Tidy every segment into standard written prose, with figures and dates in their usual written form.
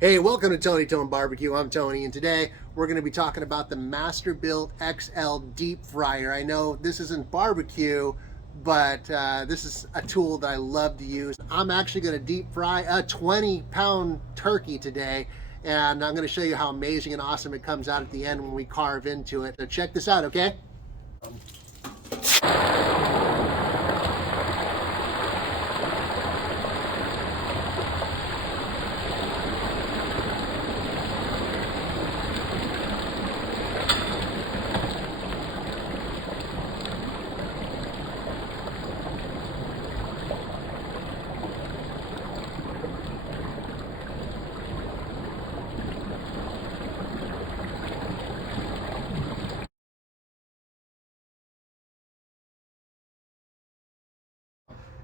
Hey, welcome to Tony Tone Barbecue. I'm Tony, and today we're going to be talking about the Masterbuilt XL Deep Fryer. I know this isn't barbecue, but this is a tool that I love to use. I'm actually going to deep fry a 20-pound turkey today, and I'm going to show you how amazing and awesome it comes out at the end when we carve into it. So check this out, okay?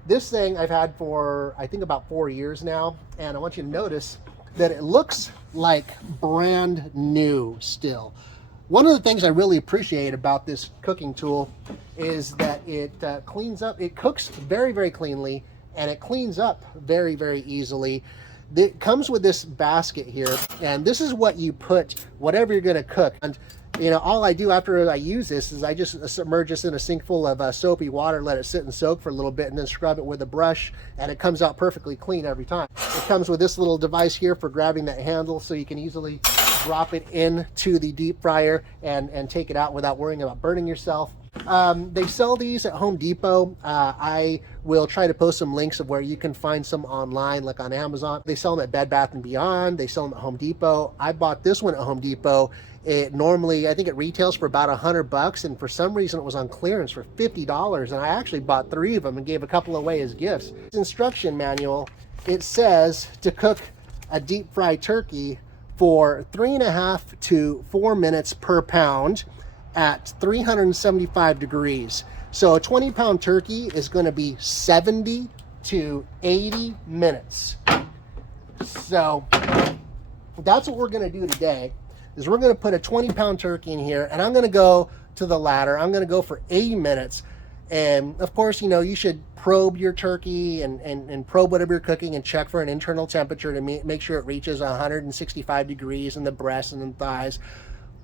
This thing I've had for, I think, about 4 years now, and I want you to notice that it looks like brand new still. One of the things I really appreciate about this cooking tool is that it cleans up, it cooks very, very cleanly, and it cleans up very, very easily. It comes with this basket here, and this is what you put whatever you're going to cook. And you know, all I do after I use this is I just submerge this in a sink full of soapy water, let it sit and soak for a little bit, and then scrub it with a brush, and it comes out perfectly clean every time. It comes with this little device here for grabbing that handle, so you can easily drop it into the deep fryer and take it out without worrying about burning yourself. They sell these at Home Depot. I will try to post some links of where you can find some online, like on Amazon. They sell them at Bed Bath & Beyond. They sell them at Home Depot. I bought this one at Home Depot. It normally, I think it retails for about $100, and for some reason it was on clearance for $50, and I actually bought 3 of them and gave a couple away as gifts. This instruction manual, it says to cook a deep fried turkey for 3.5 to 4 minutes per pound at 375 degrees. So a 20-pound turkey is going to be 70 to 80 minutes. So that's what we're going to do today, is we're going to put a 20-pound turkey in here, and I'm going to go to the ladder. I'm going to go for 80 minutes. And of course, you know, you should probe your turkey and probe whatever you're cooking and check for an internal temperature to make sure it reaches 165 degrees in the breasts and the thighs.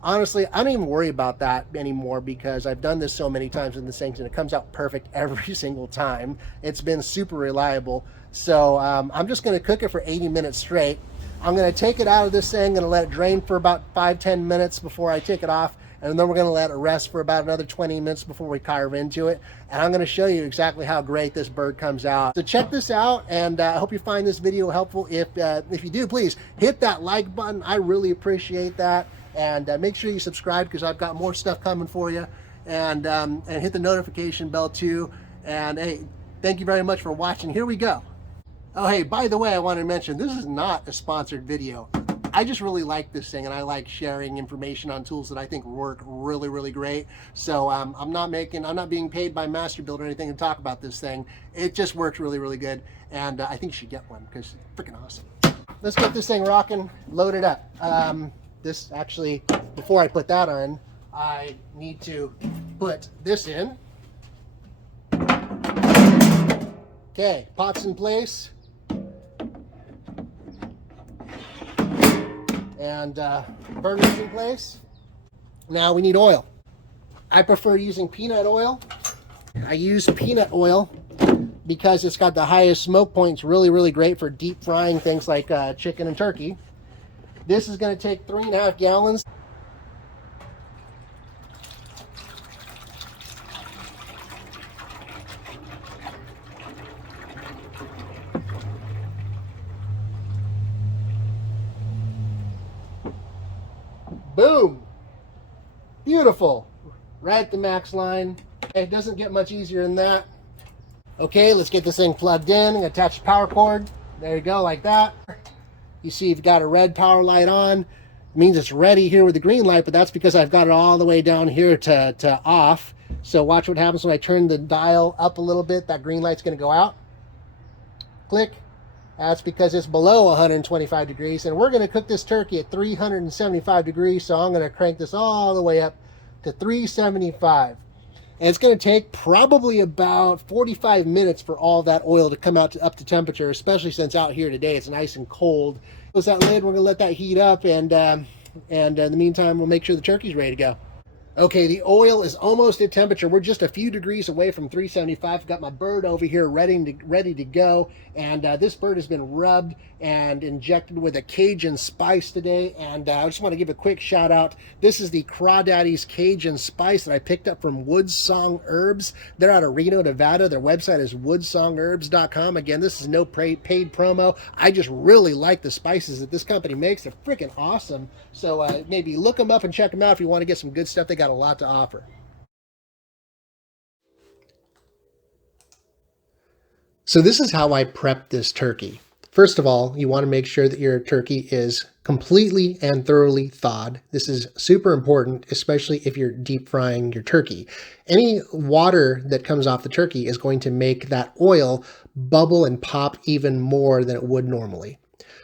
Honestly, I don't even worry about that anymore because I've done this so many times in the sinks and it comes out perfect every single time. It's been super reliable. So I'm just going to cook it for 80 minutes straight. I'm going to take it out of this thing, going to let it drain for about 5-10 minutes before I take it off, and then we're going to let it rest for about another 20 minutes before we carve into it. And I'm going to show you exactly how great this bird comes out. So check this out, and I hope you find this video helpful. If you do, please hit that like button. I really appreciate that. And make sure you subscribe because I've got more stuff coming for you. And hit the notification bell too. And hey, thank you very much for watching. Here we go. Oh, hey, by the way, I want to mention, this is not a sponsored video. I just really like this thing, and I like sharing information on tools that I think work really, really great. So I'm not being paid by Masterbuilt or anything to talk about this thing. It just works really, really good. And I think you should get one because it's freaking awesome. Let's get this thing rocking, load it up. This actually, before I put that on, I need to put this in. Okay, pot's in place. And burner's in place. Now we need oil. I prefer using peanut oil. I use peanut oil because it's got the highest smoke points, really, really great for deep frying things like chicken and turkey. This is going to take 3.5 gallons. Boom! Beautiful. Right at the max line. It doesn't get much easier than that. Okay, let's get this thing plugged in. I'm going to attach the power cord. There you go, like that. You see you've got a red power light on. It means it's ready here with the green light, but that's because I've got it all the way down here to off. So watch what happens when I turn the dial up a little bit. That green light's going to go out. Click. That's because it's below 125 degrees, and we're going to cook this turkey at 375 degrees, so I'm going to crank this all the way up to 375. And it's going to take probably about 45 minutes for all that oil to come out up to temperature, especially since out here today it's nice and cold. Close that lid. We're gonna let that heat up, and in the meantime, we'll make sure the turkey's ready to go. Okay, the oil is almost at temperature. We're just a few degrees away from 375. I've got my bird over here ready to go. And this bird has been rubbed and injected with a Cajun spice today. And I just want to give a quick shout out. This is the Crawdaddy's Cajun spice that I picked up from Woodsong Herbs. They're out of Reno, Nevada. Their website is woodsongherbs.com. Again, this is no paid promo. I just really like the spices that this company makes. They're freaking awesome. So maybe look them up and check them out if you want to get some good stuff. They got a lot to offer. So this is how I prep this turkey. First of all, you want to make sure that your turkey is completely and thoroughly thawed. This is super important, especially if you're deep frying your turkey. Any water that comes off the turkey is going to make that oil bubble and pop even more than it would normally.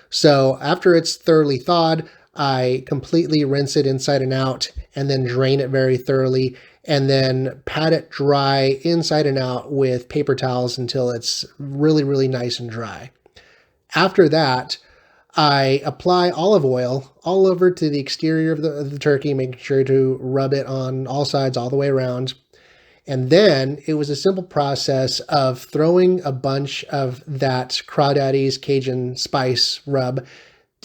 So after it's thoroughly thawed, I completely rinse it inside and out and then drain it very thoroughly and then pat it dry inside and out with paper towels until it's really, really nice and dry. After that, I apply olive oil all over to the exterior of the turkey, making sure to rub it on all sides all the way around. And then it was a simple process of throwing a bunch of that Crawdaddy's Cajun spice rub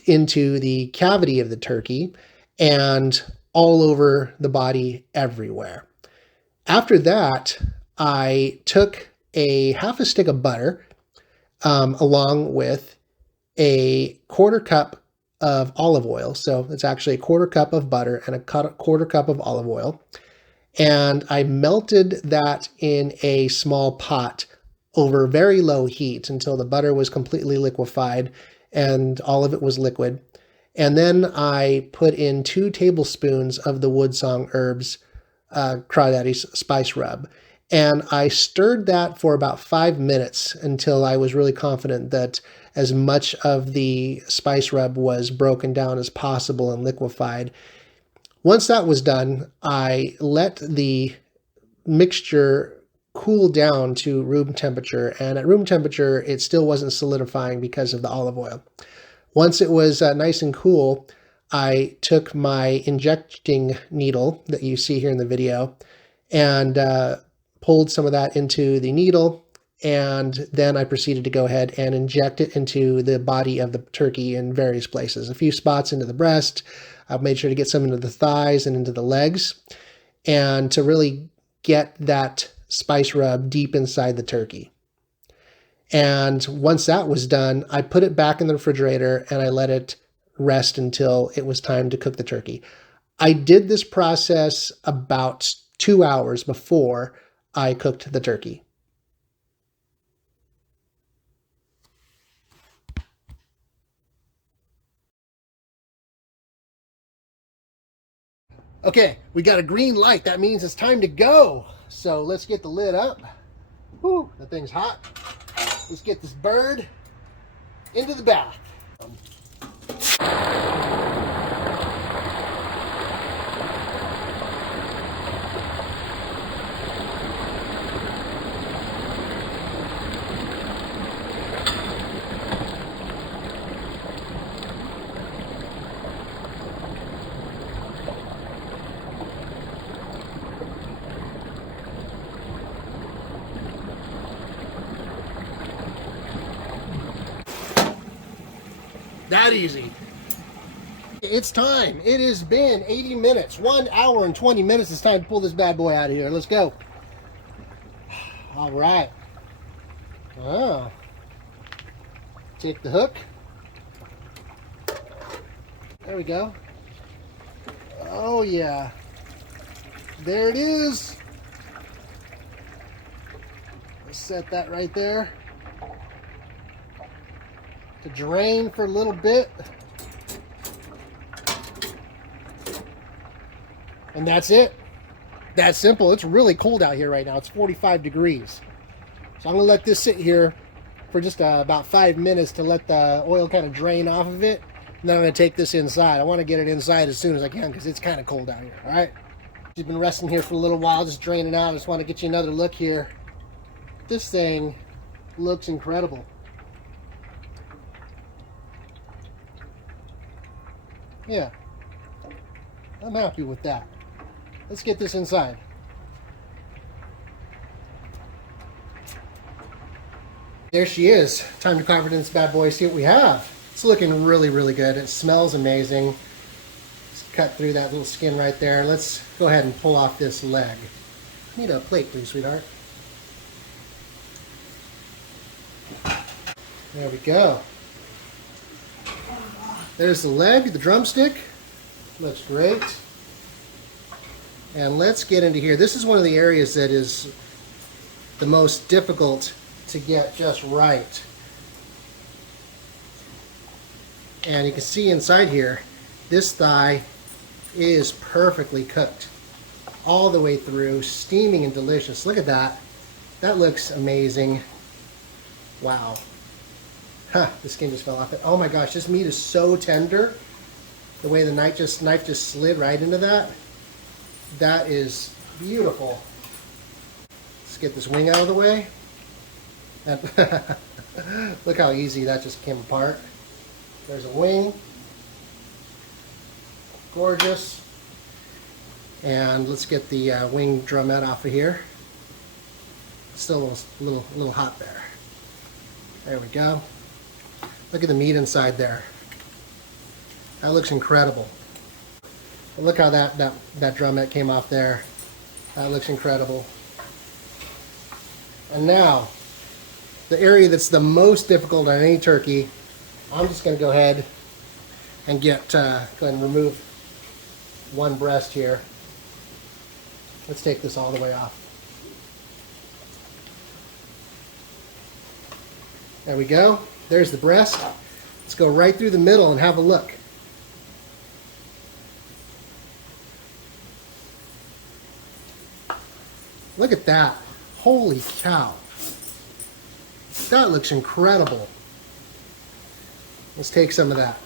into the cavity of the turkey and all over the body everywhere. After that, I took a half a stick of butter along with a quarter cup of olive oil. So it's actually a quarter cup of butter and a quarter cup of olive oil. And I melted that in a small pot over very low heat until the butter was completely liquefied and all of it was liquid. And then I put in 2 tablespoons of the Woodsong Herbs Crawdaddy's spice rub. And I stirred that for about 5 minutes until I was really confident that as much of the spice rub was broken down as possible and liquefied. Once that was done, I let the mixture cool down to room temperature. And at room temperature, it still wasn't solidifying because of the olive oil. Once it was nice and cool, I took my injecting needle that you see here in the video and pulled some of that into the needle. And then I proceeded to go ahead and inject it into the body of the turkey in various places. A few spots into the breast. I've made sure to get some into the thighs and into the legs. And to really get that spice rub deep inside the turkey. And once that was done, I put it back in the refrigerator and I let it rest until it was time to cook the turkey. I did this process about 2 hours before I cooked the turkey. Okay, we got a green light. That means it's time to go. So let's get the lid up. Whew, that thing's hot. Let's get this bird into the bath. That easy. It's time. It has been 80 minutes, 1 hour and 20 minutes. It's time to pull this bad boy out of here. Let's go. All right. Oh. Take the hook. There we go. Oh yeah. There it is. Let's set that right there to drain for a little bit. And that's it. That's simple. It's really cold out here right now. It's 45 degrees. So I'm going to let this sit here for just about 5 minutes to let the oil kind of drain off of it. And then I'm going to take this inside. I want to get it inside as soon as I can because it's kind of cold out here. All right. She's been resting here for a little while, just draining out. I just want to get you another look here. This thing looks incredible. Yeah, I'm happy with that. Let's get this inside. There she is. Time to carve it in this bad boy, see what we have. It's looking really, really good. It smells amazing. Just cut through that little skin right there. Let's go ahead and pull off this leg. Need a plate, please, sweetheart. There we go. There's the leg, the drumstick. Looks great. And let's get into here. This is one of the areas that is the most difficult to get just right. And you can see inside here, this thigh is perfectly cooked all the way through, steaming and delicious. Look at that. That looks amazing. Wow. Huh, the skin just fell off it. Oh my gosh, this meat is so tender. The way the knife just slid right into that. That is beautiful. Let's get this wing out of the way. Look how easy that just came apart. There's a wing. Gorgeous. And let's get the wing drumette off of here. Still a little hot there. There we go. Look at the meat inside there. That looks incredible. But look how that drumette came off there. That looks incredible. And now, the area that's the most difficult on any turkey, I'm just going to go ahead and go ahead and remove one breast here. Let's take this all the way off. There we go. There's the breast. Let's go right through the middle and have a look. Look at that. Holy cow. That looks incredible. Let's take some of that.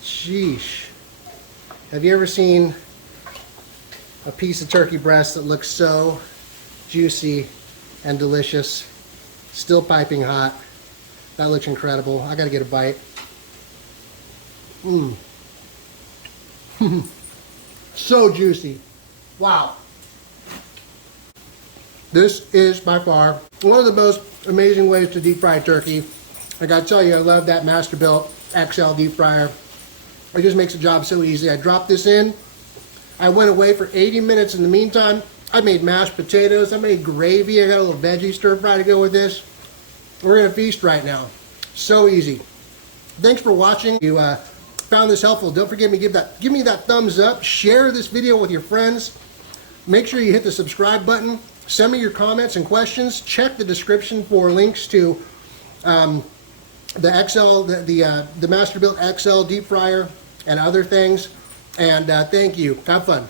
Sheesh. Have you ever seen a piece of turkey breast that looks so juicy and delicious? Still piping hot. That looks incredible. I gotta get a bite. Mmm. So juicy. Wow. This is by far one of the most amazing ways to deep fry turkey. I gotta tell you, I love that Masterbuilt XL deep fryer. It just makes the job so easy. I dropped this in. I went away for 80 minutes. In the meantime, I made mashed potatoes. I made gravy. I got a little veggie stir fry to go with this. We're gonna feast right now. So easy. Thanks for watching. If you found this helpful, don't forget to give me that thumbs up. Share this video with your friends. Make sure you hit the subscribe button. Send me your comments and questions. Check the description for links to the Masterbuilt XL deep fryer and other things. And thank you. Have fun.